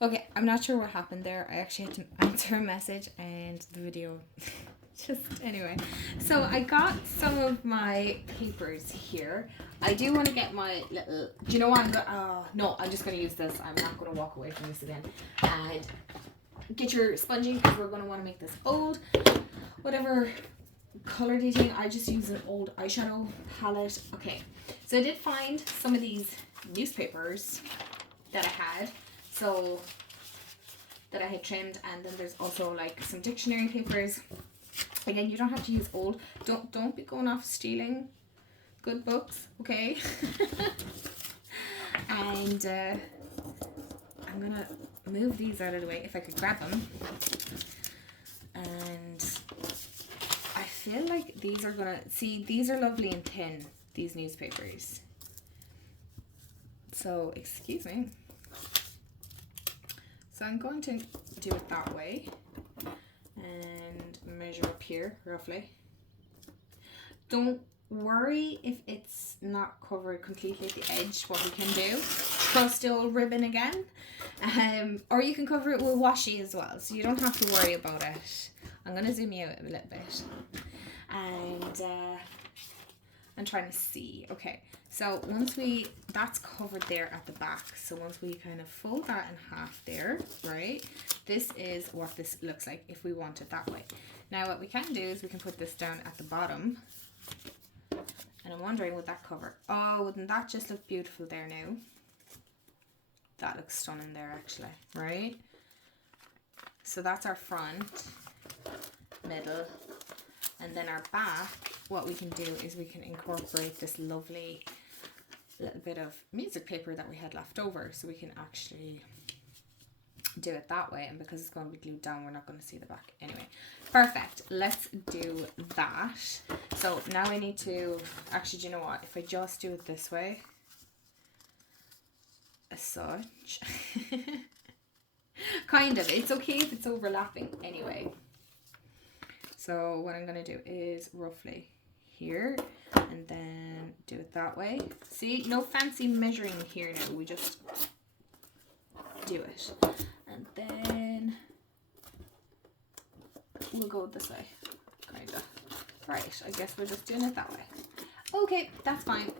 Okay, I'm not sure what happened there. I actually had to answer a message and the video just anyway. So I got some of my papers here. I do want to get my little. Do you know what I'm going? No, I'm just going to use this. I'm not going to walk away from this again. And get your spongy because we're going to want to make this old. Whatever color do you think? I just use an old eyeshadow palette. Okay, so I did find some of these newspapers that I had. So that I had trimmed, and then there's also like some dictionary papers. Again, you don't have to use old. Don't be going off stealing good books, okay? And I'm gonna move these out of the way if I could grab them. And I feel like these are gonna see, these are lovely and thin, these newspapers. So excuse me. So I'm going to do it that way and measure up here roughly. Don't worry if it's not covered completely at the edge. What we can do, trust the old ribbon again, or you can cover it with washi as well, so you don't have to worry about it. I'm going to zoom you out a little bit, and I'm trying to see. Okay, so once that's covered there at the back, so once we kind of fold that in half there, right, this is what this looks like if we want it that way. Now what we can do is we can put this down at the bottom, and I'm wondering, would that cover? Oh, wouldn't that just look beautiful there now? That looks stunning there actually, right? So that's our front, middle, and then our back, what we can do is we can incorporate this lovely little bit of music paper that we had left over, so we can actually do it that way. And because it's going to be glued down, we're not going to see the back anyway. Perfect. Let's do that. So now I need to actually, do you know what, if I just do it this way as such, kind of, it's okay if it's overlapping anyway. So what I'm going to do is roughly here, and then do it that way. See, no fancy measuring here now, we just do it. And then we'll go this way, kind of. Right, I guess we're just doing it that way. Okay, that's fine.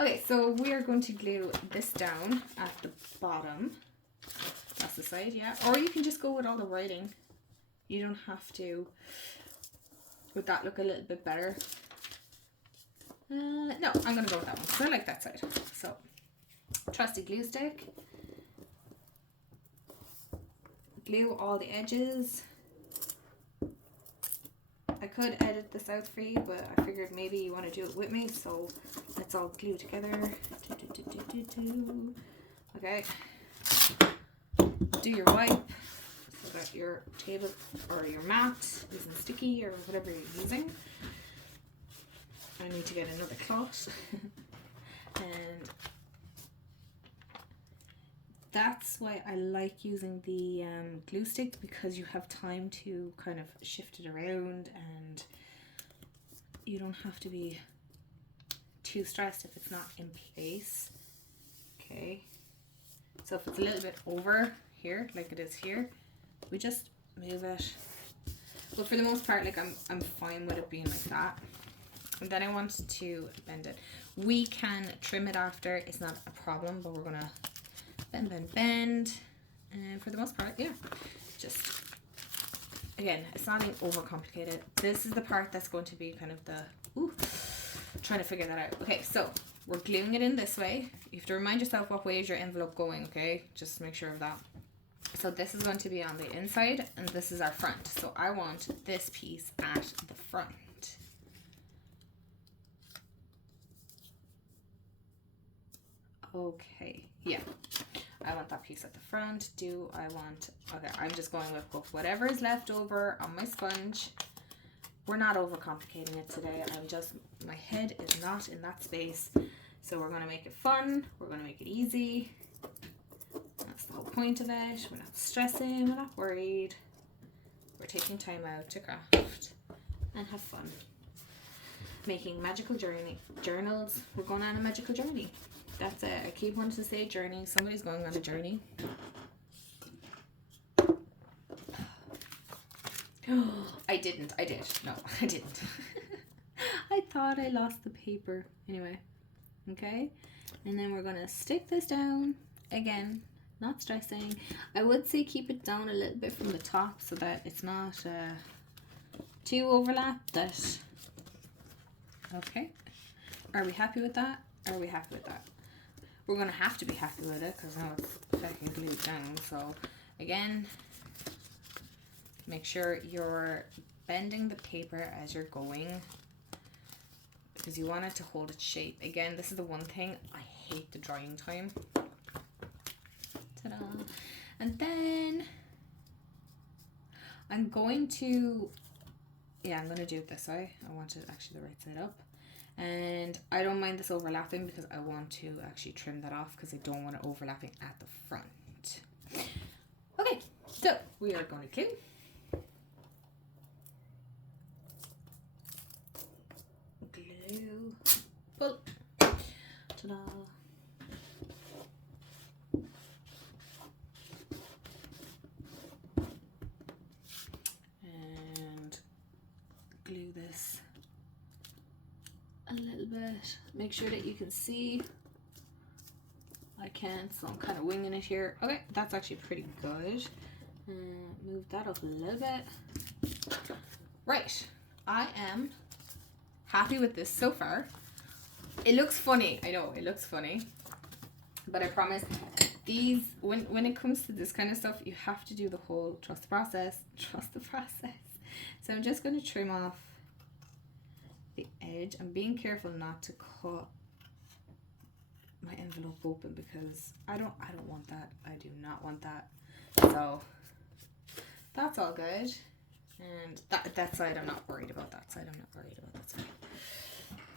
Okay, so we are going to glue this down at the bottom. That's the side, yeah. Or you can just go with all the writing. You don't have to. Would that look a little bit better? No, I'm going to go with that one because I like that side. So, trusty glue stick. Glue all the edges. I could edit this out for you, but I figured maybe you want to do it with me, so let's all glue together. Okay. Do your wipe so that your table or your mat isn't sticky or whatever you're using. I need to get another cloth. And that's why I like using the glue stick, because you have time to kind of shift it around and you don't have to be too stressed if it's not in place. Okay, so if it's a little bit over here like it is here, we just move it, but for the most part, like I'm fine with it being like that. And then I want to bend it. We can trim it after, it's not a problem, but we're gonna bend, and for the most part, yeah, just, again, it's not being overcomplicated. This is the part that's going to be kind of the trying to figure that out. Okay, so we're gluing it in this way. You have to remind yourself what way is your envelope going, okay? Just make sure of that. So this is going to be on the inside, and this is our front. So I want this piece at the front. Okay, yeah, I want that piece at the front. Do I want, okay, I'm just going with whatever is left over on my sponge. We're not overcomplicating it today. My head is not in that space. So we're going to make it fun. We're going to make it easy. That's the whole point of it. We're not stressing. We're not worried. We're taking time out to craft and have fun. Making magical journals. We're going on a magical journey. That's it. I keep wanting to say journey. Somebody's going on a journey. I didn't. I did. No, I didn't. I thought I lost the paper. Anyway. Okay. And then we're going to stick this down. Again, not stressing. I would say keep it down a little bit from the top so that it's not too overlapped. Okay. Are we happy with that? Are we happy with that? We're going to have to be happy with it because now it's fucking glued down. So, again, make sure you're bending the paper as you're going because you want it to hold its shape. Again, this is the one thing. I hate the drying time. Ta-da. And then I'm going to do it this way. I want it actually the right side up. And I don't mind this overlapping because I want to actually trim that off because I don't want it overlapping at the front. Okay, so we are going to glue. Glue. Pull. Ta-da. And glue this a little bit. Make sure that you can see. I can't, so I'm kind of winging it here. Okay, that's actually pretty good. Move that up a little bit. Right, I am happy with this so far. It looks funny. I know it looks funny, but I promise these, when it comes to this kind of stuff, you have to do the whole trust the process. Trust the process. So I'm just going to trim off the edge. I'm being careful not to cut my envelope open because I don't want that. I do not want that. So that's all good. And that side I'm not worried about. That side I'm not worried about. That's fine.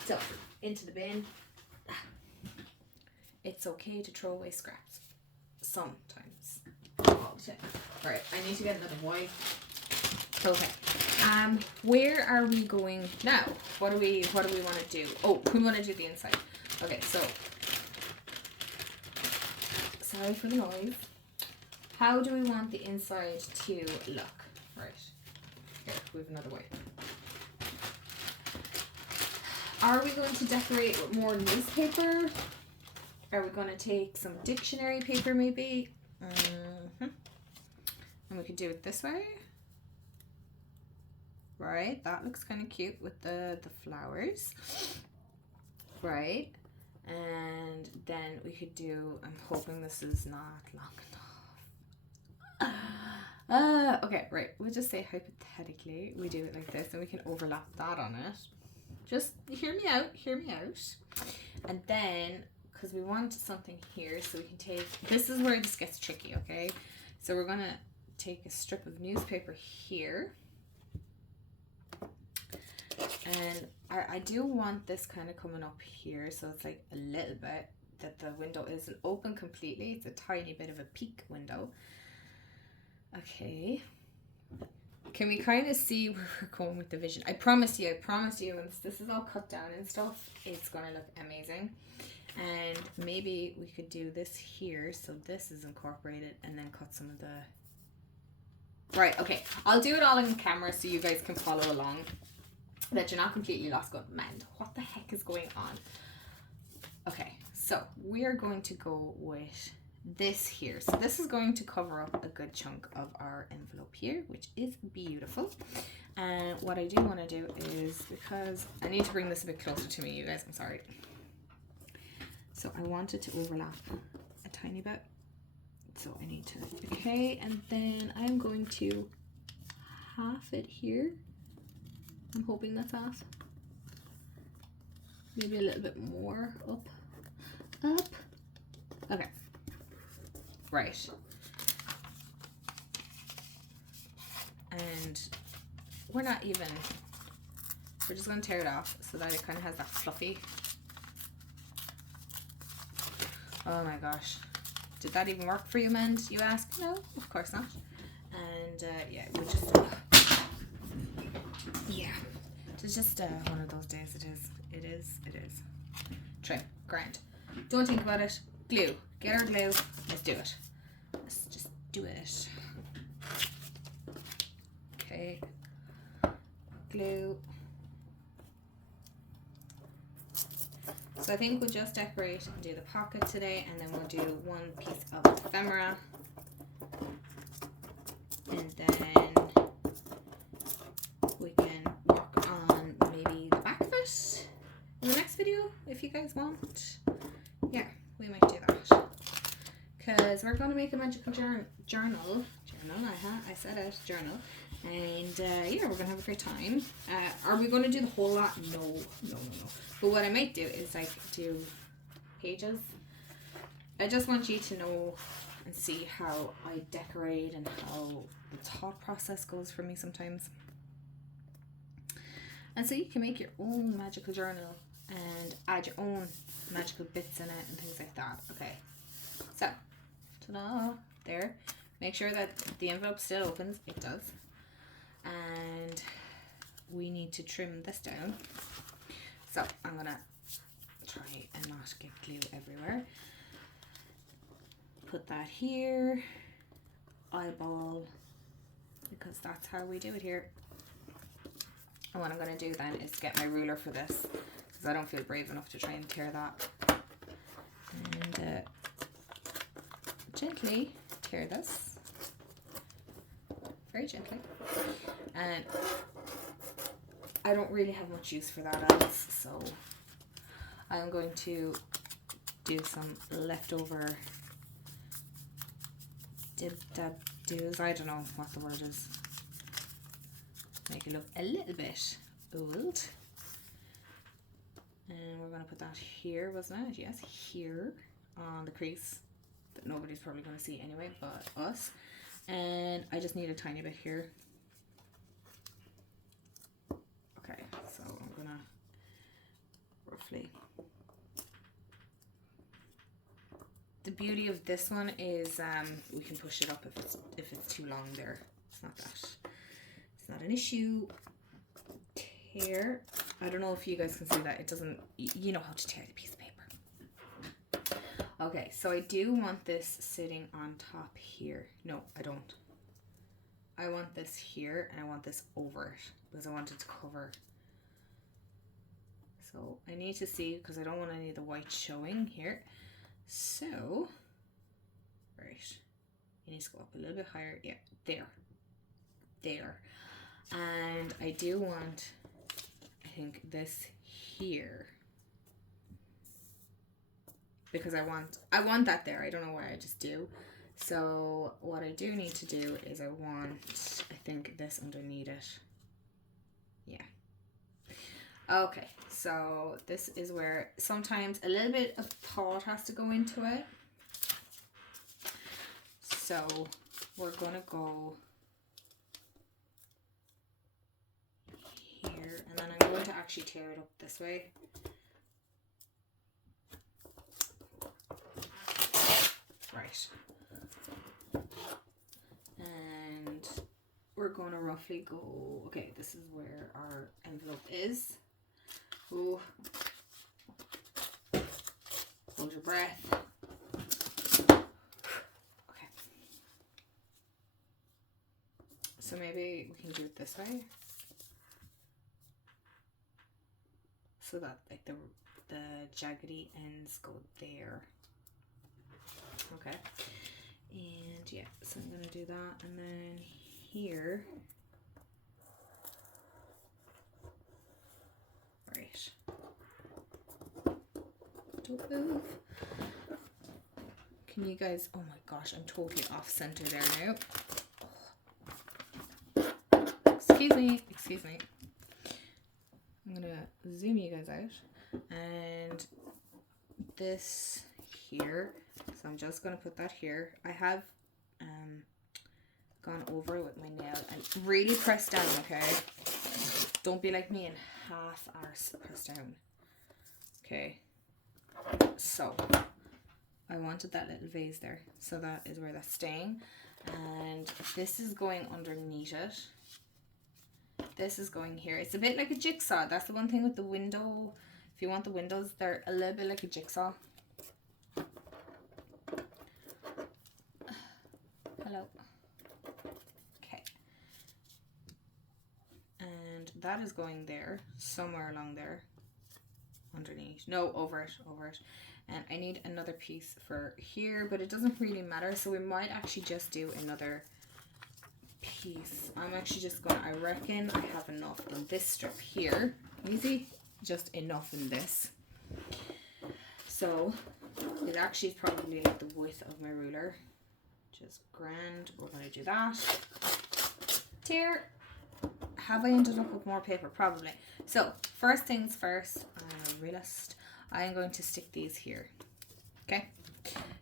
So into the bin. It's okay to throw away scraps. Sometimes. All the time. Right, I need to get another wipe. Okay. Where are we going now? What do we want to do? Oh, we want to do the inside. Okay, so sorry for the noise. How do we want the inside to look? Right. Here, we have another wipe. Are we going to decorate with more newspaper? Are we going to take some dictionary paper maybe? And we could do it this way. Right, that looks kind of cute with the flowers. Right, and then we could do, I'm hoping this is not long enough. Okay, right, we'll just say hypothetically we do it like this and we can overlap that on it. Just hear me out. And then, because we want something here, so we can take, this is where this gets tricky, okay? So we're gonna take a strip of newspaper here. And I do want this kind of coming up here, so it's like a little bit that the window isn't open completely. It's a tiny bit of a peak window. Okay. Can we kind of see where we're going with the vision? I promise you, once this is all cut down and stuff, it's going to look amazing. And maybe we could do this here, so this is incorporated, and then cut some of the... Right, okay. I'll do it all on camera so you guys can follow along. That you're not completely lost going, man, what the heck is going on? Okay, so we are going to go with this here. So this is going to cover up a good chunk of our envelope here, which is beautiful. And what I do want to do is, because I need to bring this a bit closer to me, you guys, I'm sorry. So I want it to overlap a tiny bit. So I need to, okay, and then I'm going to half it here. I'm hoping that's half. Maybe a little bit more up. Okay. Right. And we're just going to tear it off so that it kind of has that fluffy. Oh my gosh. Did that even work for you, Mend? You ask? No, of course not. And yeah, we just... Yeah, it's just one of those days. It is. Trim, grand. Don't think about it. Glue. Get our glue. Let's do it. Let's just do it. Okay. Glue. So I think we'll just decorate and do the pocket today, and then we'll do one piece of ephemera. And then we can work on maybe the back of it in the next video if you guys want. Yeah, we might do that. Because we're going to make a magical journal. I said it, journal. And yeah, we're going to have a great time. Are we going to do the whole lot? No. But what I might do is like do pages. I just want you to know and see how I decorate and how the thought process goes for me sometimes. And so you can make your own magical journal and add your own magical bits in it and things like that. Okay, so ta-da, there. Make sure that the envelope still opens. It does. And we need to trim this down. So I'm gonna try and not get glue everywhere. Put that here, eyeball, because that's how we do it here. And what I'm going to do then is get my ruler for this, because I don't feel brave enough to try and tear that. And gently tear this, very gently. And I don't really have much use for that else, so I'm going to do some leftover dib-dab-doos. I don't know what the word is. Make it look a little bit old. And we're going to put that here, wasn't it? Yes, here on the crease that nobody's probably going to see anyway but us. And I just need a tiny bit here. Okay, so I'm going to roughly... The beauty of this one is we can push it up if it's too long there. It's not an issue. Tear. I don't know if you guys can see that. It doesn't, you know how to tear the piece of paper. Okay, so I do want this sitting on top here. No, I don't. I want this here and I want this over it because I want it to cover. So I need to see, because I don't want any of the white showing here. So, right, you need to go up a little bit higher. Yeah, there. And I do want, I think, this here, because I want that there. I don't know why, I just do. So what I do need to do is I think this underneath it. Yeah. Okay, so this is where sometimes a little bit of thought has to go into it. So we're gonna go here, and then I'm going to actually tear it up this way. Right. And we're gonna roughly go, okay, this is where our envelope is. Ooh. Hold your breath. Okay. So maybe we can do it this way. So that like the jaggedy ends go there. Okay. And yeah, so I'm gonna do that, and then here. Right. Don't move. Can you guys, oh my gosh, I'm totally off center there now. Excuse me. I'm gonna zoom you guys out. And this here, so I'm just gonna put that here. I have gone over it with my nail and really press down, okay? Don't be like me and half arse press down. Okay. So I wanted that little vase there. So that is where that's staying. And this is going underneath it. This is going here. It's a bit like a jigsaw. That's the one thing with the window. If you want the windows, they're a little bit like a jigsaw. Hello. Okay. And that is going there, somewhere along there. Underneath. No, over it. And I need another piece for here, but it doesn't really matter. So we might actually just do another piece. I'm actually just going to, I reckon I have enough in this strip here. Easy. Just enough in this. So it actually is probably like the width of my ruler. Just grand. We're going to do that. Tear. Have I ended up with more paper? Probably. So first things first, I'm a realist. I am going to stick these here. Okay.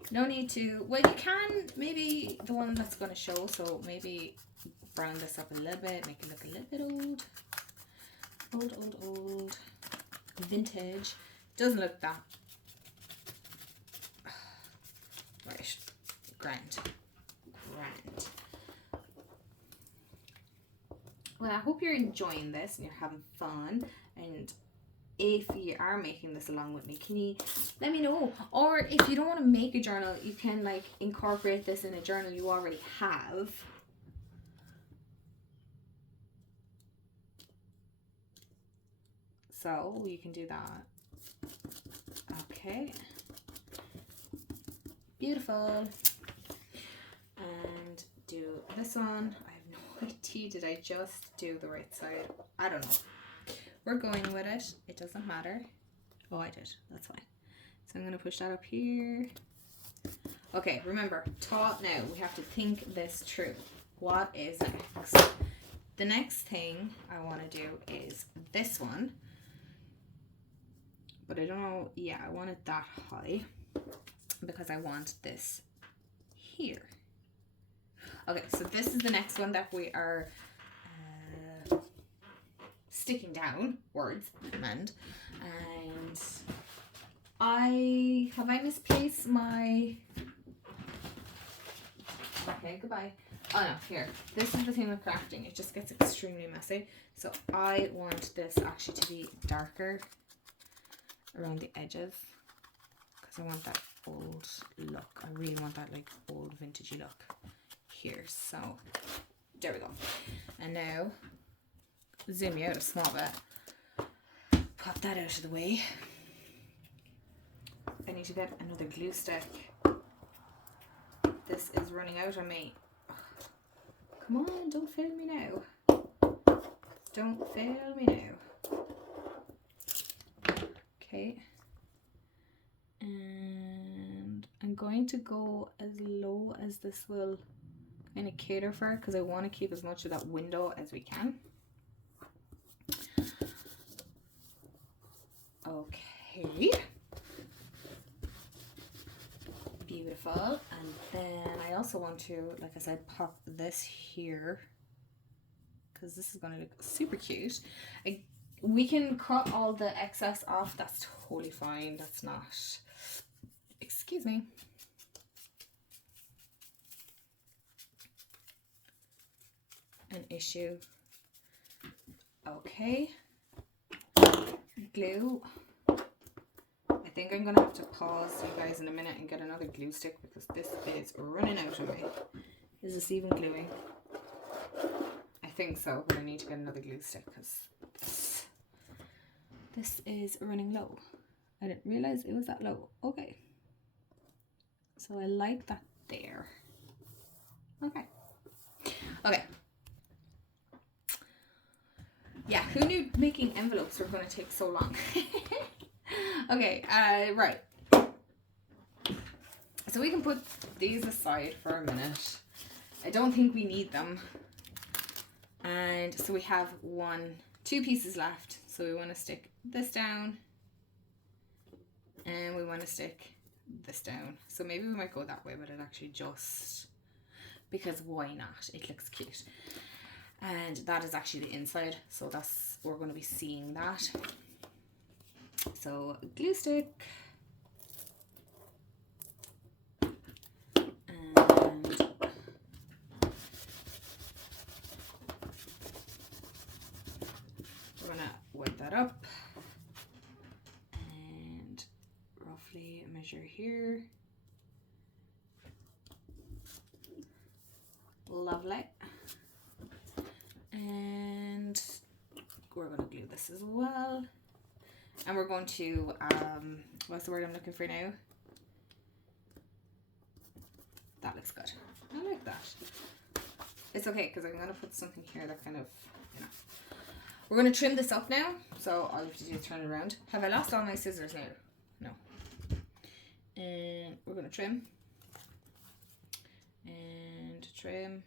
No need to, well, you can maybe the one that's going to show. So maybe brown this up a little bit, make it look a little bit old. Vintage. Doesn't look that. Right. Grand. Well, I hope you're enjoying this and you're having fun. And if you are making this along with me, can you let me know? Or if you don't want to make a journal, you can like incorporate this in a journal you already have. So you can do that. Okay. Beautiful. And do this one. I have no idea. Did I just do the right side? I don't know. We're going with it. It doesn't matter. Oh, I did. That's fine. So I'm going to push that up here. Okay, remember, taught now. We have to think this through. What is next? The next thing I want to do is this one. But I don't know. Yeah, I want it that high because I want this here. Okay, so this is the next one that we are sticking down words, and I misplaced my, okay, goodbye. Oh no, here, this is the thing with crafting, it just gets extremely messy. So I want this actually to be darker around the edges because I want that old look. I really want that like old vintagey look here. So there we go. And now zoom you out a small bit. Pop that out of the way. I need to get another glue stick. This is running out on me. Come on, don't fail me now. Don't fail me now. Okay. And I'm going to go as low as this will kind of cater for, because I want to keep as much of that window as we can. Okay. Beautiful. And then I also want to, like I said, pop this here because this is going to look super cute. We can cut all the excess off. That's totally fine. That's not, excuse me, an issue. Okay. Glue. I think I'm gonna have to pause you guys in a minute and get another glue stick because this is running out of me. Is this even gluing? I think so, but I need to get another glue stick because this is running low. I didn't realize it was that low. Okay. So I like that there. Okay. Okay. Yeah, who knew making envelopes were going to take so long? Okay, right. So we can put these aside for a minute. I don't think we need them. And so we have two pieces left. So we want to stick this down. And we want to stick this down. So maybe we might go that way, but it actually just, because why not? It looks cute. And that is actually the inside, so that's, we're going to be seeing that. So glue stick, and we're going to wipe that up and roughly measure here. Lovely. And we're going to glue this as well. And we're going to, what's the word I'm looking for now? That looks good. I like that. It's okay because I'm going to put something here that kind of, you know. We're going to trim this up now. So all you have to do is turn it around. Have I lost all my scissors now? No. And we're going to trim. And trim.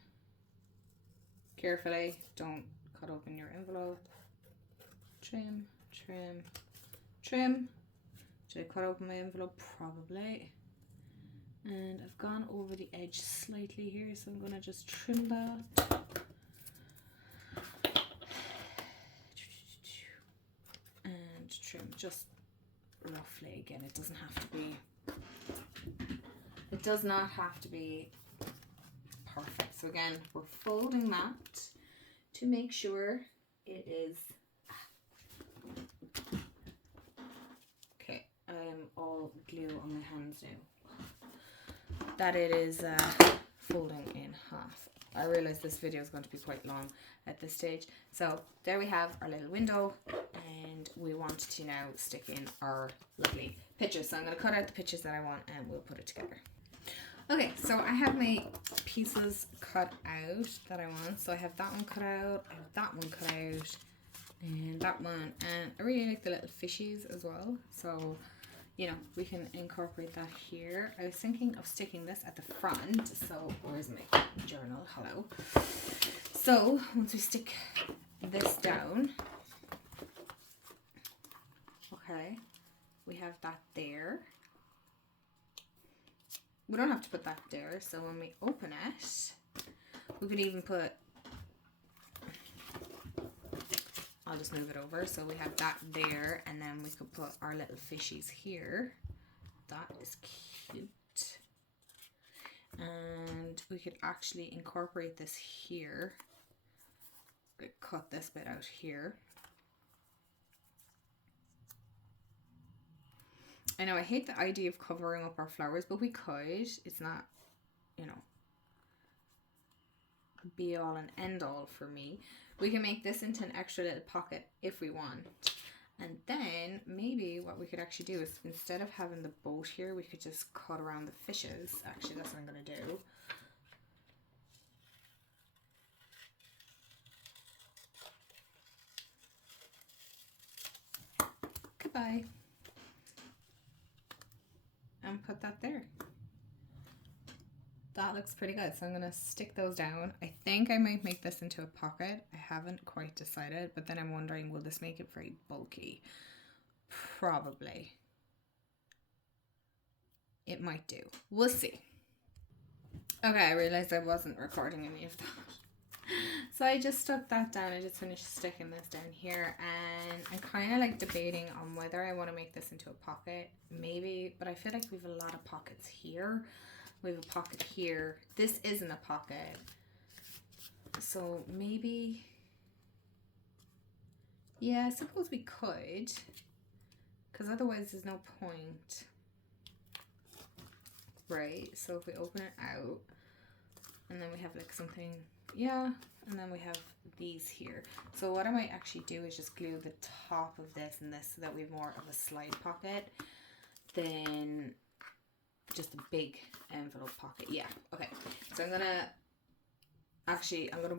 Carefully. Don't cut open your envelope. Trim, trim, trim. Did I cut open my envelope? Probably. And I've gone over the edge slightly here, so I'm going to just trim that. And trim just roughly. Again, it doesn't have to be, it does not have to be perfect. So again, we're folding that to make sure it is. Okay, I am all glue on my hands now. That it is folding in half. I realize this video is going to be quite long at this stage. So there we have our little window, and we want to now stick in our lovely pictures. So I'm going to cut out the pictures that I want and we'll put it together. Okay, so I have my pieces cut out that I want. So I have that one cut out, I have that one cut out, and that one. And I really like the little fishies as well. So, you know, we can incorporate that here. I was thinking of sticking this at the front. So where's my journal? Hello. So once we stick this down, okay, we have that there. We don't have to put that there. So when we open it, we could even put, I'll just move it over. So we have that there, and then we could put our little fishies here. That is cute. And we could actually incorporate this here. Cut this bit out here. I know I hate the idea of covering up our flowers, but we could. It's not, you know, be all and end all for me. We can make this into an extra little pocket if we want. And then maybe what we could actually do is, instead of having the boat here, we could just cut around the fishes. Actually, that's what I'm going to do. Goodbye. And put that there. That looks pretty good. So I'm going to stick those down. I think I might make this into a pocket. I haven't quite decided, but then I'm wondering, will this make it very bulky? Probably. It might do. We'll see. Okay, I realized I wasn't recording any of that. So I just stuck that down. I just finished sticking this down here, and I'm kind of like debating on whether I want to make this into a pocket. Maybe, but I feel like we have a lot of pockets here. We have a pocket here. This isn't a pocket. So maybe, yeah, I suppose we could, because otherwise there's no point. Right, so if we open it out, and then we have like something, yeah, and then we have these here. So what I might actually do is just glue the top of this and this so that we have more of a slide pocket than just a big envelope pocket. Yeah, okay. So I'm gonna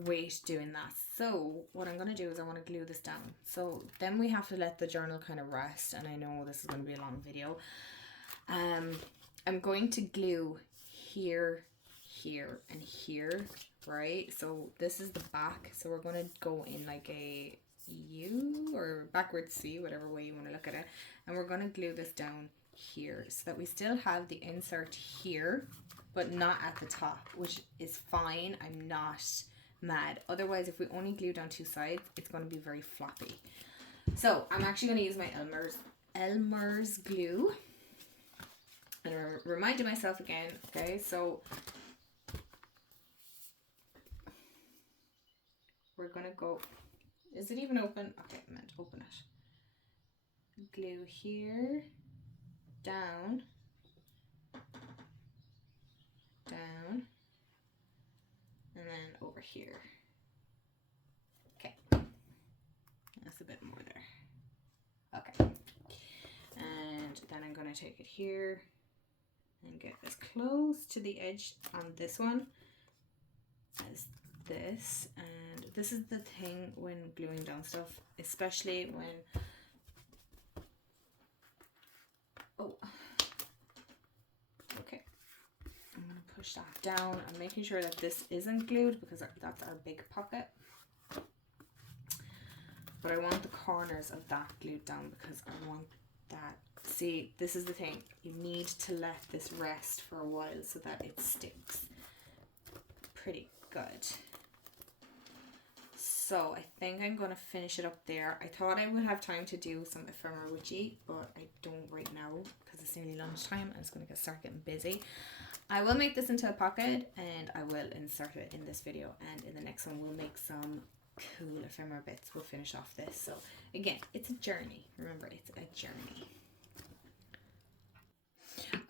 wait doing that. So what I'm gonna do is I want to glue this down. So then we have to let the journal kind of rest, and I know this is going to be a long video. I'm going to glue here, here, and here, right? So this is the back. So we're going to go in like a U or backwards C, whatever way you want to look at it. And we're going to glue this down here so that we still have the insert here, but not at the top, which is fine. I'm not mad. Otherwise, if we only glue down two sides, it's going to be very floppy. So I'm actually going to use my Elmer's glue. And I'm reminding myself again, okay, so we're going to go, is it even open? Okay, I meant to open it. Glue here, down, down, and then here. Okay, that's a bit more there. Okay, and then I'm going to take it here and get as close to the edge on this one as this. And this is the thing when gluing down stuff, especially when, oh, okay, I'm going to push that down. I'm making sure that this isn't glued because that's our big pocket. But I want the corners of that glued down because I want that. See, this is the thing. You need to let this rest for a while so that it sticks pretty good. So I think I'm going to finish it up there. I thought I would have time to do some ephemera witchy, but I don't right now because it's nearly lunchtime and it's going to start getting busy. I will make this into a pocket and I will insert it in this video, and in the next one we'll make some cool ephemera bits. We'll finish off this. So again, it's a journey. Remember, it's a journey.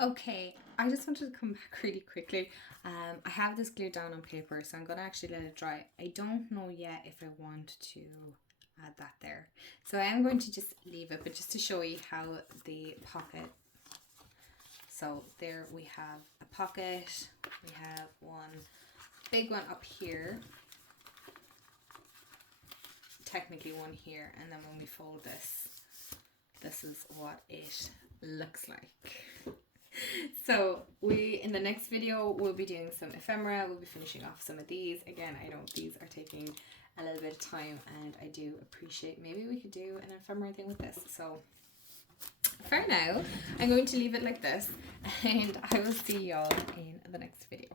Okay, I just wanted to come back really quickly. I have this glued down on paper, so I'm going to actually let it dry. I don't know yet if I want to add that there. So I am going to just leave it, but just to show you how the pocket. So there we have a pocket. We have one big one up here. Technically one here, and then when we fold this, this is what it looks like. So in the next video we'll be doing some ephemera. We'll be finishing off some of these. Again, I know these are taking a little bit of time, and I do appreciate, maybe we could do an ephemera thing with this. So for now I'm going to leave it like this, and I will see y'all in the next video.